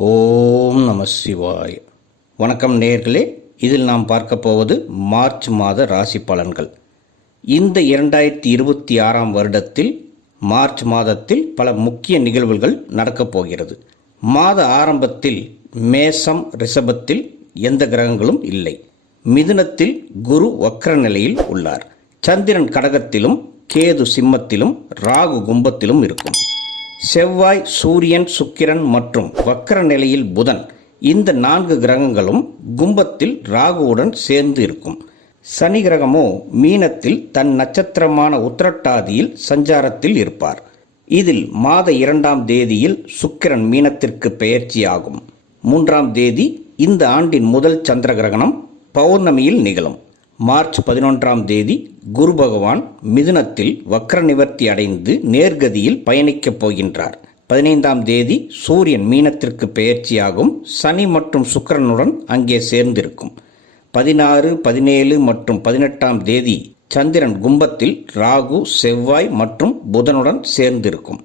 ஓம் நம சிவாய். வணக்கம் நேர்களே இதில் நாம் பார்க்க போவது மார்ச் மாத ராசி பலன்கள். இந்த இரண்டாயிரத்தி இருபத்தி ஆறாம் வருடத்தில் மார்ச் மாதத்தில் பல முக்கிய நிகழ்வுகள் நடக்கப் போகிறது. மாத ஆரம்பத்தில் மேசம் ரிஷபத்தில் எந்த கிரகங்களும் இல்லை. மிதுனத்தில் குரு வக்ர நிலையில் உள்ளார். சந்திரன் கடகத்திலும் கேது சிம்மத்திலும் ராகு கும்பத்திலும் இருக்கும். செவ்வாய் சூரியன் சுக்கிரன் மற்றும் வக்கர நிலையில் புதன். இந்த நான்கு கிரகங்களும் கும்பத்தில் ராகுவுடன் சேர்ந்து இருக்கும். சனி கிரகமோ மீனத்தில் தன் நட்சத்திரமான உத்திரட்டாதியில் சஞ்சாரத்தில் இருப்பார். இதில் மாத இரண்டாம் தேதியில் சுக்கிரன் மீனத்திற்கு பெயர்ச்சியாகும் மூன்றாம் தேதி இந்த ஆண்டின் முதல் சந்திர கிரகணம் பௌர்ணமியில் நிகழும். மார்ச் பதினொன்றாம் தேதி குரு பகவான் மிதுனத்தில் வக்ர நிவர்த்தி அடைந்து நேர்கதியில் பயணிக்கப் போகின்றார். பதினைந்தாம் தேதி சூரியன் மீனத்திற்கு பெயர்ச்சியாகும் சனி மற்றும் சுக்கிரனுடன் அங்கே சேர்ந்திருக்கும். பதினாறு பதினேழு மற்றும் பதினெட்டாம் தேதி சந்திரன் கும்பத்தில் ராகு செவ்வாய் மற்றும் புதனுடன் சேர்ந்திருக்கும்.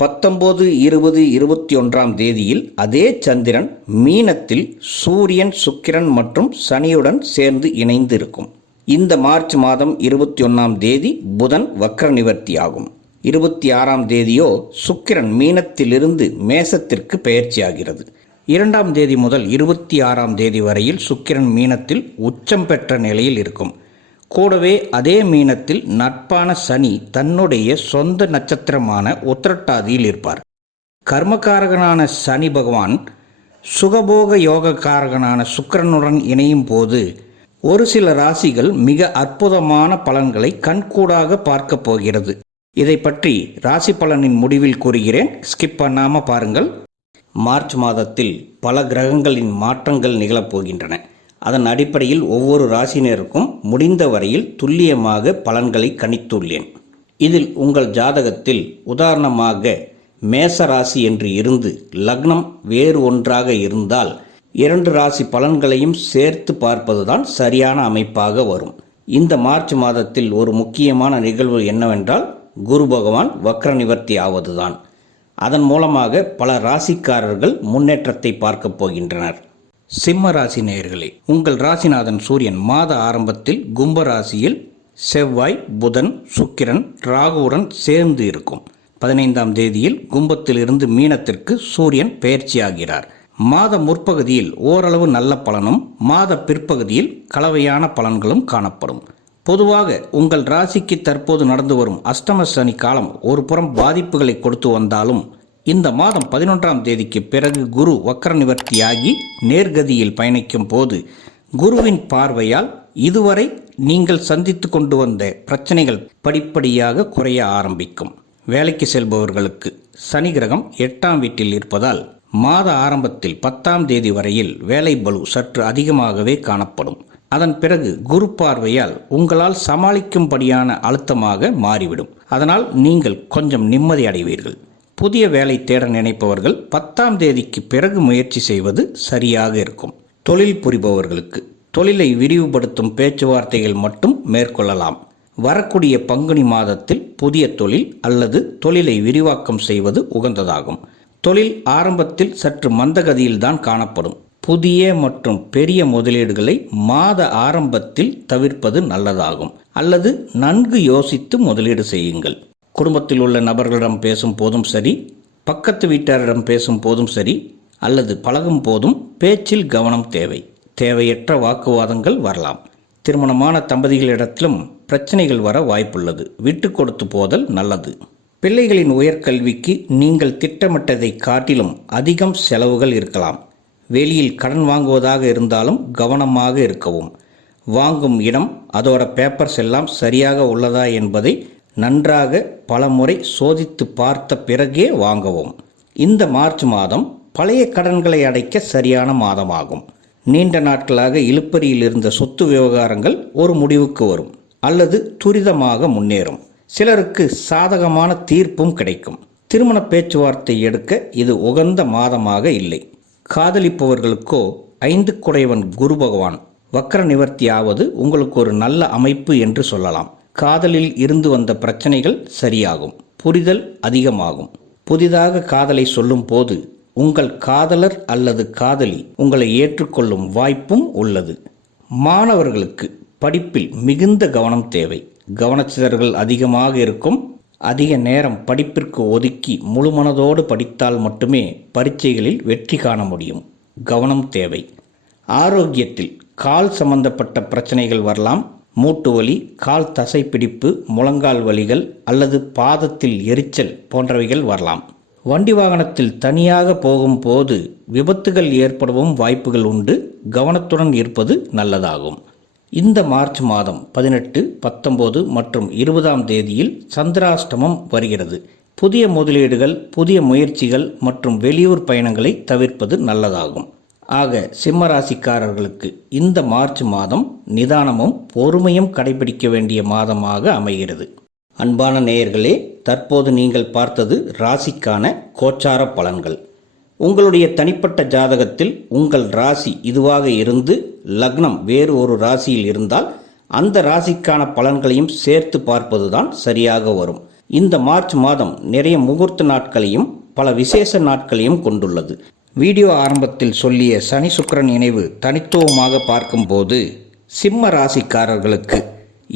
பத்தொன்பது இருபது இருபத்தி ஒன்றாம் தேதியில் அதே சந்திரன் மீனத்தில் சூரியன் சுக்கிரன் மற்றும் சனியுடன் சேர்ந்து இணைந்து இருக்கும் இந்த மார்ச் மாதம் இருபத்தி ஒன்றாம் தேதி புதன் வக்ர நிவர்த்தி ஆகும். இருபத்தி ஆறாம் தேதியோ சுக்கிரன் மீனத்திலிருந்து மேசத்திற்கு பெயர்ச்சியாகிறது. இரண்டாம் தேதி முதல் இருபத்தி ஆறாம் தேதி வரையில் சுக்கிரன் மீனத்தில் உச்சம் பெற்ற நிலையில் இருக்கும். கூடவே அதே மீனத்தில் நட்பான சனி தன்னுடைய சொந்த நட்சத்திரமான உத்திரட்டாதியில் இருப்பார். கர்மகாரகனான சனி பகவான் சுகபோக யோகக்காரகனான சுக்கிரனுடன் இணையும் போது ஒரு சில ராசிகள் மிக அற்புதமான பலன்களை கண்கூடாக பார்க்க போகிறது. இதை பற்றி ராசி பலனின் முடிவில் கூறுகிறேன். ஸ்கிப் பண்ணாம பாருங்கள். மார்ச் மாதத்தில் பல கிரகங்களின் மாற்றங்கள் நிகழப்போகின்றன அதன் அடிப்படையில் ஒவ்வொரு ராசினருக்கும் முடிந்த வரையில் துல்லியமாக பலன்களை கணித்துள்ளேன். இதில் உங்கள் ஜாதகத்தில் உதாரணமாக மேச ராசி என்று இருந்து லக்னம் வேறு ஒன்றாக இருந்தால் இரண்டு ராசி பலன்களையும் சேர்த்து பார்ப்பதுதான் சரியான அமைப்பாக வரும். இந்த மார்ச் மாதத்தில் ஒரு முக்கியமான நிகழ்வு என்னவென்றால் குரு பகவான் வக்ர நிவர்த்தி ஆவதுதான். அதன் மூலமாக பல ராசிக்காரர்கள் முன்னேற்றத்தை பார்க்கப் போகின்றனர். சிம்ம ராசி நேயர்களே உங்கள் ராசிநாதன் சூரியன் மாத ஆரம்பத்தில் கும்ப ராசியில் செவ்வாய் புதன் சுக்கிரன் ராகுவுடன் சேர்ந்து இருக்கும். பதினைந்தாம் தேதியில் கும்பத்திலிருந்து மீனத்திற்கு சூரியன் பெயர்ச்சியாகிறார் மாத முற்பகுதியில் ஓரளவு நல்ல பலனும் மாத பிற்பகுதியில் கலவையான பலன்களும் காணப்படும். பொதுவாக உங்கள் ராசிக்கு தற்போது நடந்து வரும் அஷ்டம சனி காலம் ஒரு புறம் பாதிப்புகளை கொடுத்து வந்தாலும் இந்த மாதம் பதினொன்றாம் தேதிக்கு பிறகு குரு வக்கர நிவர்த்தியாகி நேர்கதியில் பயணிக்கும் போது குருவின் பார்வையால் இதுவரை நீங்கள் சந்தித்து கொண்டு வந்த பிரச்சனைகள் படிப்படியாக குறைய ஆரம்பிக்கும். வேலைக்கு செல்பவர்களுக்கு சனி கிரகம் எட்டாம் வீட்டில் இருப்பதால் மாத ஆரம்பத்தில் பத்தாம் தேதி வரையில் வேலை பலு சற்று அதிகமாகவே காணப்படும். அதன் பிறகு குரு பார்வையால் உங்களால் சமாளிக்கும்படியான அழுத்தமாக மாறிவிடும். அதனால் நீங்கள் கொஞ்சம் நிம்மதி அடைவீர்கள். புதிய வேலை தேட நினைப்பவர்கள் பத்தாம் தேதிக்கு பிறகு முயற்சி செய்வது சரியாக இருக்கும். தொழில் புரிபவர்களுக்கு தொழிலை விரிவுபடுத்தும் பேச்சுவார்த்தைகள் மட்டும் மேற்கொள்ளலாம். வரக்கூடிய பங்குனி மாதத்தில் புதிய தொழில் அல்லது தொழிலை விரிவாக்கம் செய்வது உகந்ததாகும். தொழில் ஆரம்பத்தில் சற்று மந்தகதியில்தான் காணப்படும். புதிய மற்றும் பெரிய முதலீடுகளை மாத ஆரம்பத்தில் தவிர்ப்பது நல்லதாகும். அல்லது நன்கு யோசித்து முதலீடு செய்யுங்கள். குடும்பத்தில் உள்ள நபர்களிடம் பேசும் போதும் சரி பக்கத்து வீட்டாரிடம் பேசும் போதும் சரி அல்லது பழகும் போதும் பேச்சில் கவனம் தேவை. தேவையற்ற வாக்குவாதங்கள் வரலாம். திருமணமான தம்பதிகளிடத்திலும் பிரச்சனைகள் வர வாய்ப்புள்ளது. விட்டு கொடுத்து போதல் நல்லது. பிள்ளைகளின் உயர்கல்விக்கு நீங்கள் திட்டமிட்டதை காட்டிலும் அதிகம் செலவுகள் இருக்கலாம். வெளியில் கடன் வாங்குவதாக இருந்தாலும் கவனமாக இருக்கவும். வாங்கும் இடம் அதோட பேப்பர்ஸ் எல்லாம் சரியாக உள்ளதா என்பதை நன்றாக பலமுறை சோதித்து பார்த்த பிறகே வாங்கவும். இந்த மார்ச் மாதம் பழைய கடன்களை அடைக்க சரியான மாதமாகும். நீண்ட நாட்களாக இழுப்பறியில் இருந்த சொத்து விவகாரங்கள் ஒரு முடிவுக்கு வரும் அல்லது துரிதமாக முன்னேறும். சிலருக்கு சாதகமான தீர்ப்பும் கிடைக்கும். திருமண பேச்சுவார்த்தை எடுக்க இது உகந்த மாதமாக இல்லை. காதலிப்பவர்களுக்கோ ஐந்து குடைவன் குரு பகவான் வக்கர நிவர்த்தி ஆவது உங்களுக்கு ஒரு நல்ல அமைப்பு என்று சொல்லலாம். காதலில் இருந்து வந்த பிரச்சனைகள் சரியாகும். புரிதல் அதிகமாகும். புதிதாக காதலை சொல்லும் போது உங்கள் காதலர் அல்லது காதலி உங்களை ஏற்றுக்கொள்ளும் வாய்ப்பும் உள்ளது. மாணவர்களுக்கு படிப்பில் மிகுந்த கவனம் தேவை. கவனச்சிதறல்கள் அதிகமாக இருக்கும். அதிக நேரம் படிப்பிற்கு ஒதுக்கி முழுமனதோடு படித்தால் மட்டுமே பரீட்சைகளில் வெற்றி காண முடியும். கவனம் தேவை. ஆரோக்கியத்தில் கால் சம்பந்தப்பட்ட பிரச்சனைகள் வரலாம். மூட்டு வலி கால் தசை பிடிப்பு முழங்கால் வலிகள் அல்லது பாதத்தில் எரிச்சல் போன்றவைகள் வரலாம். வண்டி வாகனத்தில் தனியாக போகும்போது விபத்துகள் ஏற்படவும் வாய்ப்புகள் உண்டு. கவனத்துடன் இருப்பது நல்லதாகும். இந்த மார்ச் மாதம் பதினெட்டு பத்தொம்போது மற்றும் இருபதாம் தேதியில் சந்திராஷ்டமம் வருகிறது. புதிய முதலீடுகள் புதிய முயற்சிகள் மற்றும் வெளியூர் பயணங்களை தவிர்ப்பது நல்லதாகும். ஆக சிம்ம ராசிக்காரர்களுக்கு இந்த மார்ச் மாதம் நிதானமும் பொறுமையும் கடைபிடிக்க வேண்டிய மாதமாக அமைகிறது. அன்பான நேயர்களே தற்போது நீங்கள் பார்த்தது ராசிக்கான கோச்சார பலன்கள். உங்களுடைய தனிப்பட்ட ஜாதகத்தில் உங்கள் ராசி இதுவாக இருந்து லக்னம் வேறு ஒரு ராசியில் இருந்தால் அந்த ராசிக்கான பலன்களையும் சேர்த்து பார்ப்பதுதான் சரியாக வரும். இந்த மார்ச் மாதம் நிறைய முகூர்த்த நாட்களையும் பல விசேஷ நாட்களையும் கொண்டுள்ளது. வீடியோ ஆரம்பத்தில் சொல்லிய சனி சுக்கிரன் இணைவு தனித்துவமாக பார்க்கும்போது சிம்ம ராசிக்காரர்களுக்கு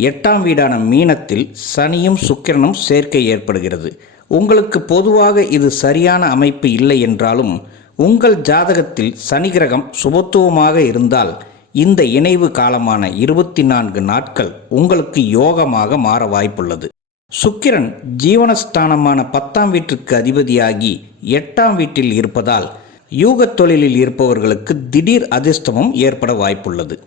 எட்டாம் வீடான மீனத்தில் சனியும் சுக்கிரனும் சேர்க்கை ஏற்படுகிறது. உங்களுக்கு பொதுவாக இது சரியான அமைப்பு இல்லை என்றாலும் உங்கள் ஜாதகத்தில் சனி கிரகம் சுபத்துவமாக இருந்தால் இந்த இணைவு காலமான இருபத்தி நான்கு நாட்கள் உங்களுக்கு யோகமாக மாற வாய்ப்புள்ளது. சுக்கிரன் ஜீவனஸ்தானமான பத்தாம் வீட்டிற்கு அதிபதியாகி எட்டாம் வீட்டில் இருப்பதால் யூகத் தொழிலில் இருப்பவர்களுக்கு திடீர் அதிர்ஷ்டமும் ஏற்பட வாய்ப்புள்ளது.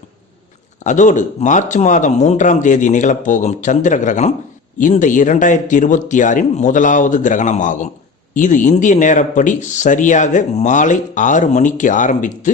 அதோடு மார்ச் மாதம் மூன்றாம் தேதி நிகழப்போகும் சந்திர கிரகணம் இந்த இரண்டாயிரத்தி இருபத்தி ஆறின் முதலாவது கிரகணமாகும். இது இந்திய நேரப்படி சரியாக மாலை ஆறு மணிக்கு ஆரம்பித்து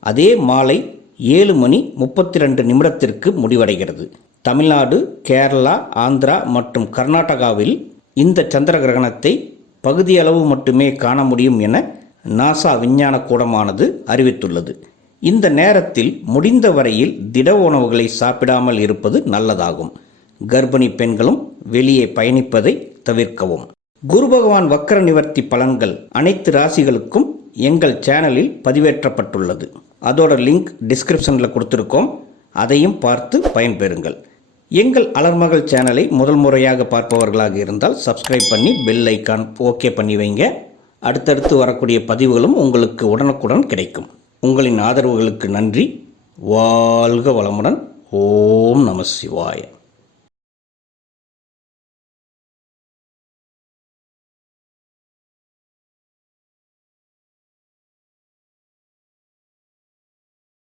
அதே மாலை ஏழு மணி முப்பத்தி ரெண்டு நிமிடத்திற்கு முடிவடைகிறது. தமிழ்நாடு கேரளா ஆந்திரா மற்றும் கர்நாடகாவில் இந்த சந்திர கிரகணத்தை பகுதியளவு மட்டுமே காண முடியும் என நாசா விஞ்ஞான கூடமானது அறிவித்துள்ளது. இந்த நேரத்தில் முடிந்த வரையில் திட உணவுகளை சாப்பிடாமல் இருப்பது நல்லதாகும். கர்ப்பிணி பெண்களும் வெளியே பயணிப்பதை தவிர்க்கவும். குரு பகவான் வக்கர நிவர்த்தி பலன்கள் அனைத்து ராசிகளுக்கும் எங்கள் சேனலில் பதிவேற்றப்பட்டுள்ளது. அதோட லிங்க் டிஸ்கிரிப்ஷனில் கொடுத்துருக்கோம். அதையும் பார்த்து பயன்பெறுங்கள். எங்கள் அலர்மகள் சேனலை முதல் முறையாக பார்ப்பவர்களாக இருந்தால் சப்ஸ்கிரைப் பண்ணி பெல் ஐக்கான் ஓகே பண்ணி வைங்க. அடுத்தடுத்து வரக்கூடிய பதிவுகளும் உங்களுக்கு உடனுக்குடன் கிடைக்கும். உங்களின் ஆதரவுகளுக்கு நன்றி. வாழ்க வளமுடன். ஓம் நம சிவாய.